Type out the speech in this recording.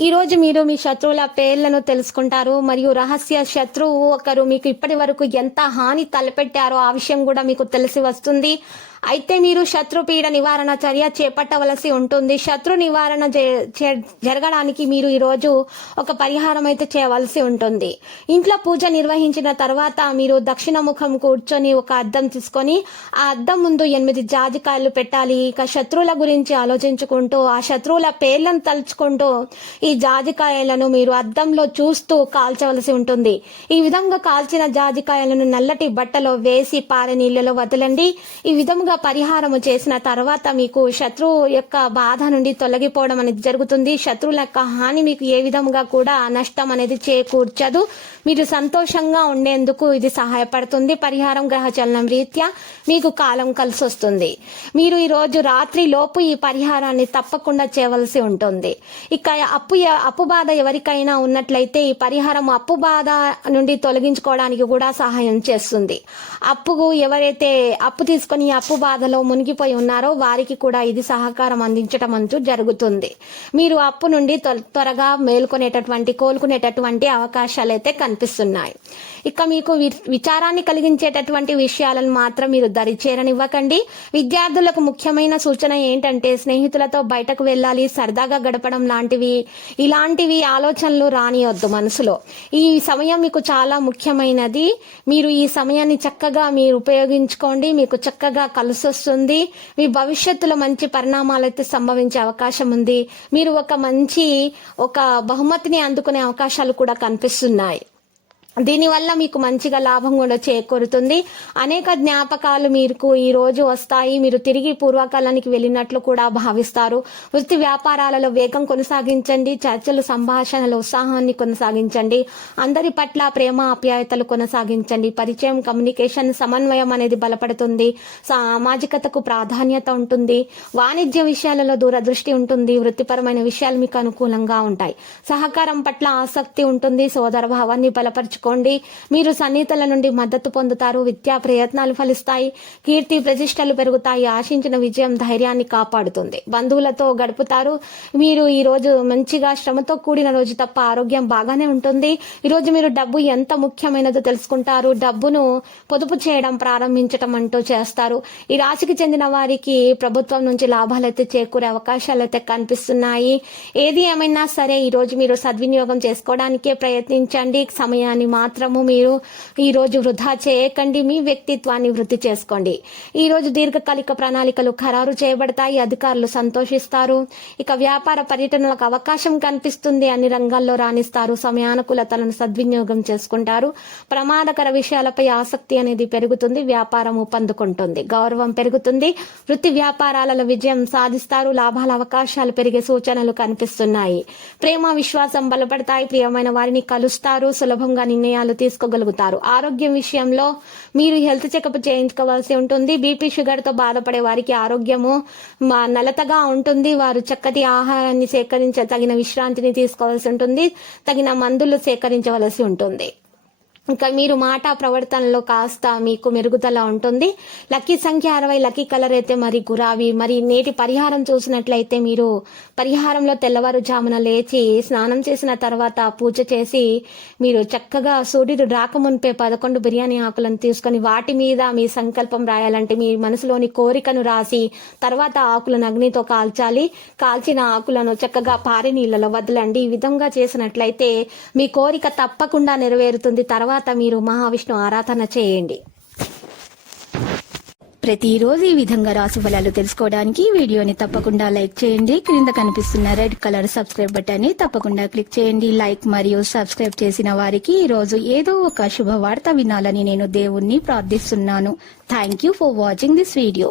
ఈరోజు మీరు మీ శత్రువుల పేర్లను తెలుసుకుంటారు. మరియు రహస్య శత్రువు ఒకరు మీకు ఇప్పటి వరకు ఎంత హాని తలపెట్టారో ఆ విషయం కూడా మీకు తెలిసి వస్తుంది. అయితే మీరు శత్రుపీడ నివారణ చర్య చేపట్టవలసి ఉంటుంది. శత్రు నివారణ జరగడానికి మీరు ఈరోజు ఒక పరిహారం అయితే చేయవలసి ఉంటుంది. ఇంట్లో పూజ నిర్వహించిన తర్వాత మీరు దక్షిణ ముఖం కూర్చొని ఒక అద్దం తీసుకొని ఆ అద్దం ముందు ఎనిమిది జాజికాయలు పెట్టాలి. ఇక శత్రువుల గురించి ఆలోచించుకుంటూ ఆ శత్రువుల పేర్లను తలుచుకుంటూ ఈ జాజికాయలను మీరు అద్దంలో చూస్తూ కాల్చవలసి ఉంటుంది. ఈ విధంగా కాల్చిన జాజికాయలను నల్లటి బట్టలో వేసి పారే నీళ్ళలో వదలండి. ఈ విధంగా పరిహారము చేసిన తర్వాత మీకు శత్రువు యొక్క బాధ నుండి తొలగిపోవడం అనేది జరుగుతుంది. శత్రువుల యొక్క హాని మీకు ఏ విధంగా కూడా నష్టం అనేది చేకూర్చదు. మీరు సంతోషంగా ఉండేందుకు ఇది సహాయపడుతుంది. పరిహారం గ్రహచలనం రీత్యా మీకు కాలం కలిసి వస్తుంది. మీరు ఈ రోజు రాత్రి లోపు ఈ పరిహారాన్ని తప్పకుండా చేయవలసి ఉంటుంది. ఇక అప్పు అప్పు బాధ ఎవరికైనా ఉన్నట్లయితే ఈ పరిహారం అప్పు బాధ నుండి తొలగించుకోవడానికి కూడా సహాయం చేస్తుంది. అప్పుకు ఎవరైతే అప్పు తీసుకొని అప్పు బాధలో మునిగిపోయి ఉన్నారో వారికి కూడా ఇది సహకారం అందించడం అంటూ జరుగుతుంది. మీరు అప్పు నుండి త్వరగా మేల్కొనేటటువంటి కోలుకునేటటువంటి అవకాశాలు అయితే కనిపిస్తున్నాయి. ఇక మీకు వి- విచారాన్ని కలిగించేటటువంటి విషయాలను మాత్రం మీరు దరిచేరనివ్వకండి. విద్యార్థులకు ముఖ్యమైన సూచన ఏంటంటే స్నేహితులతో బయటకు వెళ్ళాలి సరదాగా గడపడం లాంటివి ఇలాంటివి ఆలోచనలు రానియొద్దు మనసులో. ఈ సమయం మీకు చాలా ముఖ్యమైనది. మీరు ఈ సమయాన్ని చక్కగా మీరు ఉపయోగించుకోండి మీకు చక్కగా కలిసి వస్తుంది మీ భవిష్యత్తులో మంచి పరిణామాలు అయితే సంభవించే అవకాశం ఉంది. మీరు ఒక మంచి ఒక బహుమతిని అందుకునే అవకాశాలు కూడా కనిపిస్తున్నాయి. దీనివల్ల మీకు మంచిగా లాభం కూడా చేకూరుతుంది. అనేక జ్ఞాపకాలు మీకు ఈ రోజు వస్తాయి. మీరు తిరిగి పూర్వకాలానికి వెళ్ళినట్లు కూడా భావిస్తారు. వృత్తి వ్యాపారాలలో వేగం కొనసాగించండి. చర్చలు సంభాషణలు ఉత్సాహాన్ని కొనసాగించండి. అందరి పట్ల ప్రేమ ఆప్యాయతలు కొనసాగించండి. పరిచయం కమ్యూనికేషన్ సమన్వయం అనేది బలపడుతుంది. సామాజికతకు ప్రాధాన్యత ఉంటుంది. వాణిజ్య విషయాలలో దూరదృష్టి ఉంటుంది. వృత్తిపరమైన విషయాలు మీకు అనుకూలంగా ఉంటాయి. సహకారం పట్ల ఆసక్తి ఉంటుంది. సోదర భావాన్ని బలపరుచుకోండి మీరు సన్నిహితుల నుండి మద్దతు పొందుతారు. విద్యా ప్రయత్నాలు ఫలిస్తాయి. కీర్తి ప్రతిష్టలు పెరుగుతాయి. ఆశించిన విజయం ధైర్యాన్ని కాపాడుతుంది. బంధువులతో గడుపుతారు. మీరు ఈ రోజు మంచిగా శ్రమతో కూడిన రోజు తప్ప ఆరోగ్యం బాగానే ఉంటుంది. ఈ రోజు మీరు డబ్బు ఎంత ముఖ్యమైనదో తెలుసుకుంటారు. డబ్బును పొదుపు చేయడం ప్రారంభించడం అంటూ చేస్తారు. ఈ రాశికి చెందిన వారికి ప్రభుత్వం నుంచి లాభాలైతే చేకూరే అవకాశాలు అయితే కనిపిస్తున్నాయి. ఏది ఏమైనా సరే ఈ రోజు మీరు సద్వినియోగం చేసుకోవడానికే ప్రయత్నించండి. సమయాన్ని మాత్రము మీరు ఈరోజు వృధా చేయకండి. మీ వ్యక్తిత్వాన్ని వృద్ధి చేసుకోండి. ఈరోజు దీర్ఘకాలిక ప్రణాళికలు ఖరారు చేయబడతాయి. అధికారులు సంతోషిస్తారు. ఇక వ్యాపార పర్యటనలకు అవకాశం కనిపిస్తుంది అన్ని రంగాల్లో రాణిస్తారు. సమయానుకూలతలను సద్వినియోగం చేసుకుంటారు. ప్రమాదకర విషయాలపై ఆసక్తి అనేది పెరుగుతుంది. వ్యాపారం పందుకుంటుంది గౌరవం పెరుగుతుంది. వృత్తి వ్యాపారాలలో విజయం సాధిస్తారు. లాభాల అవకాశాలు పెరిగే సూచనలు కనిపిస్తున్నాయి. ప్రేమ విశ్వాసం బలపడతాయి. ప్రియమైన వారిని కలుస్తారు. సులభంగా నిర్ణయాలు తీసుకోగలుగుతారు. ఆరోగ్యం విషయంలో మీరు హెల్త్ చెకప్ చేయించుకోవాల్సి ఉంటుంది. బీపీ షుగర్తో బాధపడే వారికి ఆరోగ్యము మా నలతగా ఉంటుంది. వారు చక్కటి ఆహారాన్ని సేకరించ తగిన విశ్రాంతిని తీసుకోవాల్సి ఉంటుంది. తగిన మందులు సేకరించవలసి ఉంటుంది. ఇంకా మీరు మాట ప్రవర్తనలో కాస్త మీకు మెరుగుదల ఉంటుంది. లక్కీ సంఖ్య అరవై లక్కీ కలర్ అయితే మరి గురావి. మరి నేటి పరిహారం చూసినట్లయితే మీరు పరిహారంలో తెల్లవారుజామున లేచి స్నానం చేసిన తర్వాత పూజ చేసి మీరు చక్కగా సూర్యుడు రాకమునిపే పదకొండు బిర్యానీ ఆకులను తీసుకొని వాటి మీద మీ సంకల్పం రాయాలంటే మీ మనసులోని కోరికను రాసి తర్వాత ఆకులను అగ్నితో కాల్చాలి. కాల్చిన ఆకులను చక్కగా పారి నీళ్ళలో వదలండి. ఈ విధంగా చేసినట్లయితే మీ కోరిక తప్పకుండా నెరవేరుతుంది. తర్వాత మీరు మహావిష్ణు ఆరాధన చేయండి. ప్రతిరోజు ఈ విధంగా రాశి ఫలాలు తెలుసుకోవడానికి వీడియోని తప్పకుండా లైక్ చేయండి. క్రింద కనిపిస్తున్న రెడ్ కలర్ సబ్స్క్రైబ్ బటన్ని తప్పకుండా క్లిక్ చేయండి. లైక్ మరియు సబ్స్క్రైబ్ చేసిన వారికి ఈ రోజు ఏదో ఒక శుభవార్త వినాలని నేను దేవుణ్ణి ప్రార్థిస్తున్నాను. Thank you for watching this video